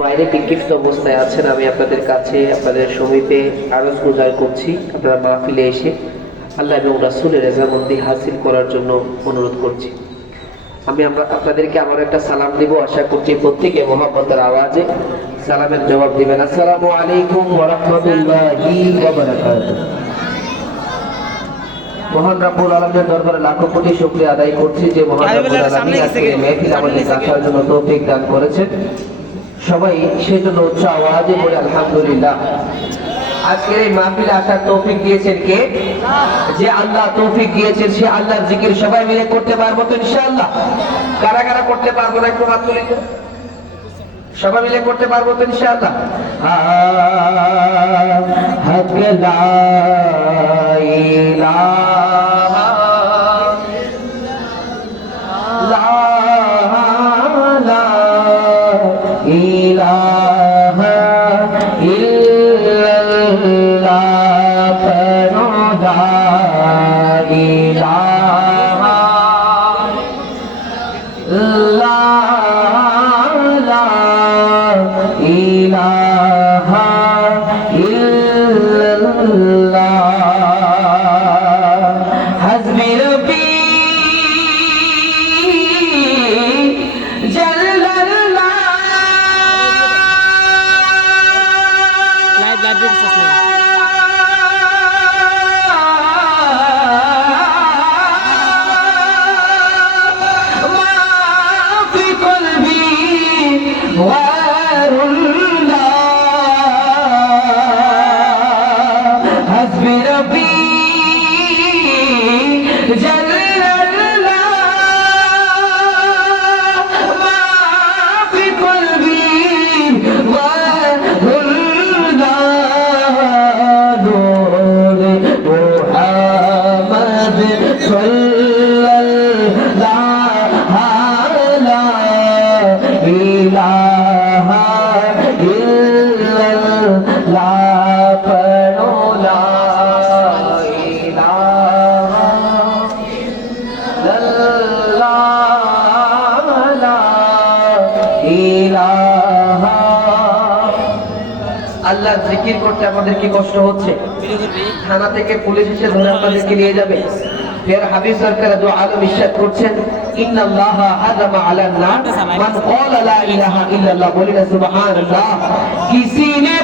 বাইরে বিক্ষিপ্ত অবস্থায় আছেন, আমি আপনাদের কাছে আপনাদের সমীপে আরজ গুজার করছি আপনারা মাহফিলে এসে আল্লাহ এবং রাসূলের রেজামন্দি হাসিল করার জন্য অনুরোধ করছি। আমরা আপনাদেরকে আমার একটা সালাম দিব, আশা করছি প্রত্যেকে মুহাব্বতের আওয়াজে সালামের জবাব দিবেন। আসসালামু আলাইকুম ওয়া রাহমাতুল্লাহি ওয়া বারাকাতুহু। মহান রব্বুল আলামিনের দরবারে লাখো কোটি শুকরিয়া আদায় করছি যে মহান রব্বুল আলামিন আজকে মাহফিল আমাদের রাখার জন্য তৌফিক দান করেছেন। সবাই সেজন্য উচ্চ আওয়াজে বলে আলহামদুলিল্লাহ। আজকের এই মাহফিলে আসার তৌফিক দিয়েছেন কে? যে আল্লাহ তৌফিক দিয়েছেন, সে আল্লাহর জিকির সবাই মিলে করতে পারবো তো ইনশাআল্লাহ? কারা কারা করতে পারবো না একটু হাত তুলে দিন। সবাই মিলে করতে পারবো তো ইনশাআল্লাহ? হক লা ইলাহা লা ইলাহা ইল্লাল্লাহ পড়ো লা ইলাহা লা ইলাহা ইল্লাল্লাহ হাসবি রব্বি জাল্লাল্লাহ। লাইভ ভিডিওস আছে মাফি কলবি ওয়ারুল্লাহ হাসবি রব্বি জাল্লাল্লাহ মাফি কলবি ওয়ারুল্লাহ নূর মুহাম্মদ সাল্লাল্লাহু আলাইহি ইলাহা ইল্লাল্লাহ পড়ো লা ইলাহা ইল্লাল্লাহ লা ইলাহা। আল্লাহর জিকির করতে আমাদের কি কষ্ট হচ্ছে? থানা থেকে পুলিশ এসে ধরে আপনাদেরকে নিয়ে যাবে। ফের হাবিব সরকার দোয়া আলম ইরশাদ করছেন, ইন্নাল্লাহা হারামা আলান নার মান ক্বালা লা ইলাহা ইল্লাল্লাহ, বলিনা সুবহানাল্লাহ। কিসি নে